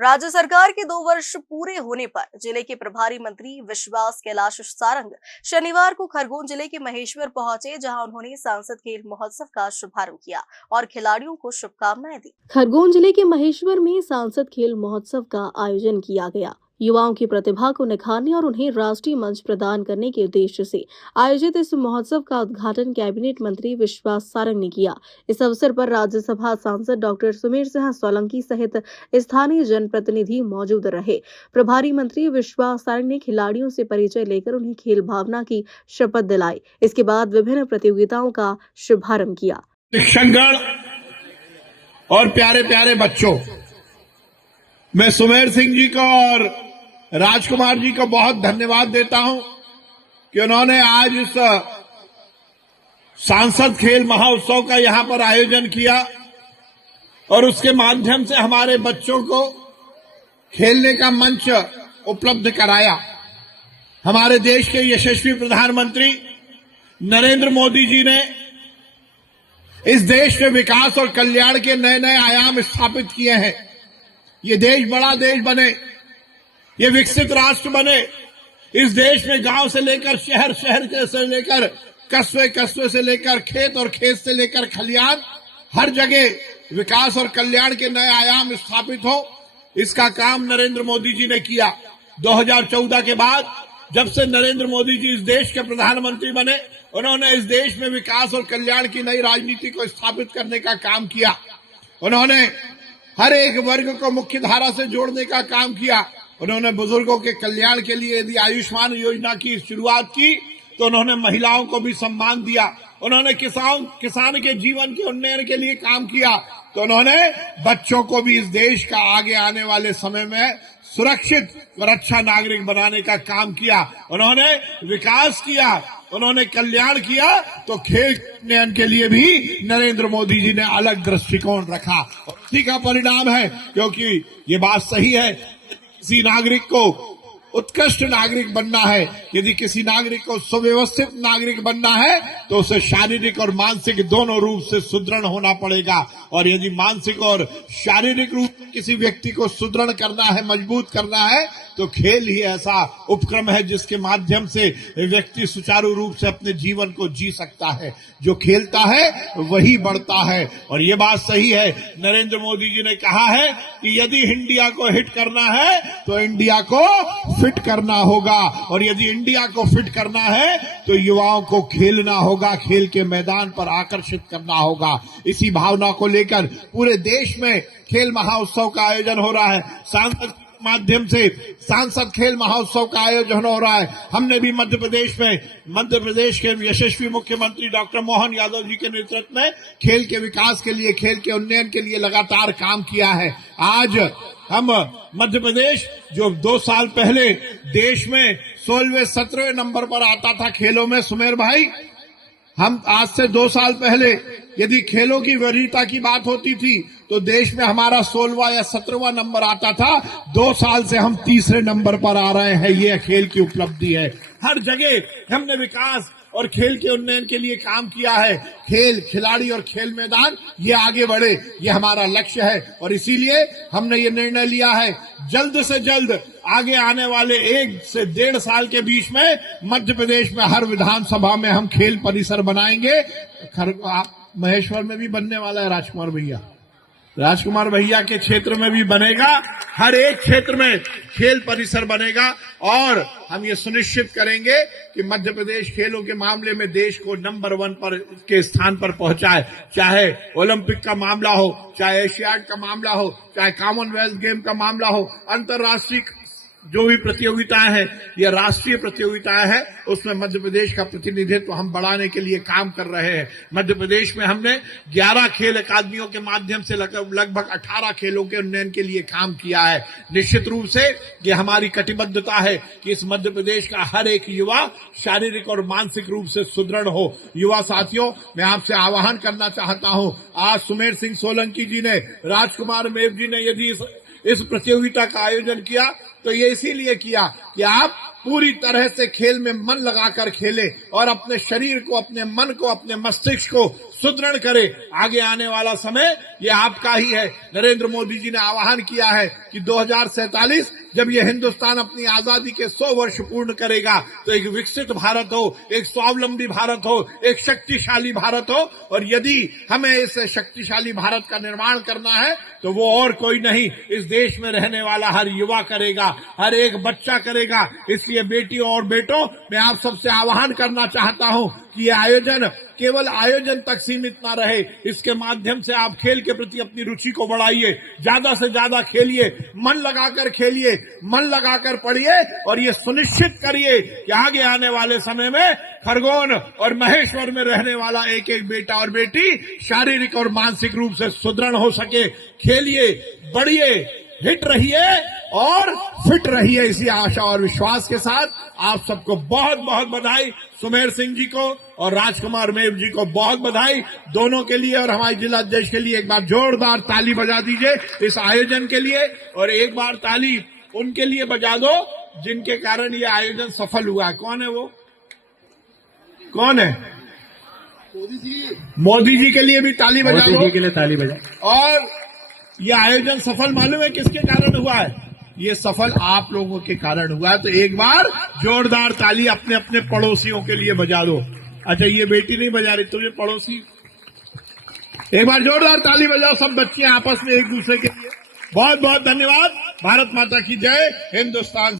राज्य सरकार के 2 वर्ष पूरे होने पर जिले के प्रभारी मंत्री विश्वास कैलाश सारंग शनिवार को खरगोन जिले के महेश्वर पहुंचे, जहां उन्होंने सांसद खेल महोत्सव का शुभारंभ किया और खिलाड़ियों को शुभकामनाएं दी। खरगोन जिले के महेश्वर में सांसद खेल महोत्सव का आयोजन किया गया। युवाओं की प्रतिभा को निखारने और उन्हें राष्ट्रीय मंच प्रदान करने के उद्देश्य से आयोजित इस महोत्सव का उद्घाटन कैबिनेट मंत्री विश्वास सारंग ने किया। इस अवसर पर राज्यसभा सांसद डॉक्टर सुमेर सिंह सोलंकी सहित स्थानीय जनप्रतिनिधि मौजूद रहे। प्रभारी मंत्री विश्वास सारंग ने खिलाड़ियों से परिचय लेकर उन्हें खेल भावना की शपथ दिलाई। इसके बाद विभिन्न प्रतियोगिताओं का शुभारंभ किया। शिक्षकगण और प्यारे प्यारे बच्चों, मैं सुमेर सिंह जी को और राजकुमार जी को बहुत धन्यवाद देता हूं कि उन्होंने आज इस सांसद खेल महोत्सव का यहां पर आयोजन किया और उसके माध्यम से हमारे बच्चों को खेलने का मंच उपलब्ध कराया। हमारे देश के यशस्वी प्रधानमंत्री नरेंद्र मोदी जी ने इस देश में विकास और कल्याण के नए नए आयाम स्थापित किए हैं। ये देश बड़ा देश बने, ये विकसित राष्ट्र बने। इस देश में गांव से लेकर शहर, शहर से लेकर कस्बे, कस्बे से लेकर खेत और खेत से लेकर खलिहान, हर जगह विकास और कल्याण के नए आयाम स्थापित हो, इसका काम नरेंद्र मोदी जी ने किया। 2014 के बाद जब से नरेंद्र मोदी जी इस देश के प्रधानमंत्री बने, उन्होंने इस देश में विकास और कल्याण की नई राजनीति को स्थापित करने का काम किया। उन्होंने हर एक वर्ग को मुख्य धारा से जोड़ने का काम किया। उन्होंने बुजुर्गों के कल्याण के लिए यदि आयुष्मान योजना की शुरुआत की तो उन्होंने महिलाओं को भी सम्मान दिया। उन्होंने किसान के जीवन के उन्नयन के लिए काम किया तो उन्होंने बच्चों को भी इस देश का आगे आने वाले समय में सुरक्षित और अच्छा नागरिक बनाने का काम किया। उन्होंने विकास किया, उन्होंने कल्याण किया तो खेल उन्नयन के लिए भी नरेंद्र मोदी जी ने अलग दृष्टिकोण रखा। उसी का परिणाम है, क्योंकि ये बात सही है, किसी नागरिक को उत्कृष्ट नागरिक बनना है, यदि किसी नागरिक को सुव्यवस्थित नागरिक बनना है तो उसे शारीरिक और मानसिक दोनों रूप से सुदृढ़ होना पड़ेगा। और यदि मानसिक और शारीरिक रूप से किसी व्यक्ति को सुदृढ़ करना है, मजबूत करना है, तो खेल ही ऐसा उपक्रम है जिसके माध्यम से व्यक्ति सुचारू रूप से अपने जीवन को जी सकता है। जो खेलता है वही बढ़ता है। और ये बात सही है, नरेंद्र मोदी जी ने कहा है कि यदि इंडिया को हिट करना है तो इंडिया को फिट करना होगा, और यदि इंडिया को फिट करना है तो युवाओं को खेलना होगा, खेल के मैदान पर आकर्षित करना होगा। इसी भावना को लेकर पूरे देश में खेल महोत्सव का आयोजन हो रहा है। सांसद माध्यम से सांसद खेल महोत्सव का आयोजन हो रहा है। हमने भी मध्य प्रदेश के यशस्वी मुख्यमंत्री डॉक्टर मोहन यादव जी के नेतृत्व में खेल के विकास के लिए, खेल के उन्नयन के लिए लगातार काम किया है। आज हम मध्य प्रदेश, जो 2 साल पहले देश में 16वें 17वें नंबर पर आता था खेलों में, सुमेर भाई, हम आज से 2 साल पहले यदि खेलों की वरीयता की बात होती थी तो देश में हमारा 16वां या 17वां नंबर आता था। 2 साल से हम 3रे नंबर पर आ रहे हैं। ये खेल की उपलब्धि है। हर जगह हमने विकास और खेल के उन्नयन के लिए काम किया है। खेल, खिलाड़ी और खेल मैदान ये आगे बढ़े, ये हमारा लक्ष्य है। और इसीलिए हमने ये निर्णय लिया है, जल्द से जल्द आगे आने वाले 1 से 1.5 साल के बीच में मध्य प्रदेश में हर विधानसभा में हम खेल परिसर बनाएंगे। महेश्वर में भी बनने वाला है राजकुमार भैया के क्षेत्र में भी बनेगा। हर एक क्षेत्र में खेल परिसर बनेगा और हम ये सुनिश्चित करेंगे कि मध्य प्रदेश खेलों के मामले में देश को नंबर 1 पर के स्थान पर पहुंचाए। चाहे ओलंपिक का मामला हो, चाहे एशियाड का मामला हो, चाहे कॉमनवेल्थ गेम का मामला हो, अंतर्राष्ट्रीय जो भी प्रतियोगिताएं हैं, ये राष्ट्रीय प्रतियोगिताएं हैं, उसमें मध्य प्रदेश का प्रतिनिधित्व हम बढ़ाने के लिए काम कर रहे हैं। मध्य प्रदेश में हमने 11 खेल अकादमियों के माध्यम से लगभग 18 खेलों के उन्नयन के लिए काम किया है। निश्चित रूप से ये हमारी कटिबद्धता है कि इस मध्य प्रदेश का हर एक युवा शारीरिक और मानसिक रूप से सुदृढ़ हो। युवा साथियों, मैं आपसे आह्वान करना चाहता हूं, आज सुमेर सिंह सोलंकी जी ने, राजकुमार मेव जी ने यदि इस प्रतियोगिता का आयोजन किया तो ये इसीलिए किया कि आप पूरी तरह से खेल में मन लगाकर खेले और अपने शरीर को, अपने मन को, अपने मस्तिष्क को सुदृढ़ करे। आगे आने वाला समय ये आपका ही है। नरेंद्र मोदी जी ने आह्वान किया है कि 2047 जब ये हिंदुस्तान अपनी आजादी के 100 वर्ष पूर्ण करेगा तो एक विकसित भारत हो, एक स्वावलंबी भारत हो, एक शक्तिशाली भारत हो। और यदि हमें इस शक्तिशाली भारत का निर्माण करना है तो वो और कोई नहीं, इस देश में रहने वाला हर युवा करेगा, हर एक बच्चा करेगा। इसलिए बेटियों और बेटों, मैं आप सबसे आह्वान करना चाहता हूं कि ये आयोजन केवल आयोजन तक सीमित ना रहे। इसके माध्यम से आप खेल के प्रति अपनी रुचि को बढ़ाइए, ज्यादा से ज्यादा खेलिए, मन लगाकर खेलिए, मन लगाकर पढ़िए और ये सुनिश्चित करिए कि आगे आने वाले समय में खरगोन और महेश्वर में रहने वाला एक एक बेटा और बेटी शारीरिक और मानसिक रूप से सुदृढ़ हो सके। खेलिए, बढ़िए, हिट रहिए और फिट रहिए। इसी आशा और विश्वास के साथ आप सबको बहुत बहुत बधाई। सुमेर सिंह जी को और राजकुमार मेव जी को बहुत बधाई, दोनों के लिए और हमारे जिला अध्यक्ष के लिए एक बार जोरदार ताली बजा दीजिए इस आयोजन के लिए। और एक बार ताली उनके लिए बजा दो जिनके कारण ये आयोजन सफल हुआ। कौन है वो? कौन है? मोदी जी के लिए भी ताली बजा दो। मोदी जी के लिए ताली बजा। और ये आयोजन सफल मालूम है किसके कारण हुआ है? ये सफल आप लोगों के कारण हुआ है। तो एक बार जोरदार ताली अपने अपने पड़ोसियों के लिए बजा दो। अच्छा, ये बेटी नहीं बजा रही, तो ये पड़ोसी एक बार जोरदार ताली बजाओ, सब बच्चियां आपस में एक दूसरे के लिए। बहुत बहुत धन्यवाद। भारत माता की जय। हिंदुस्तान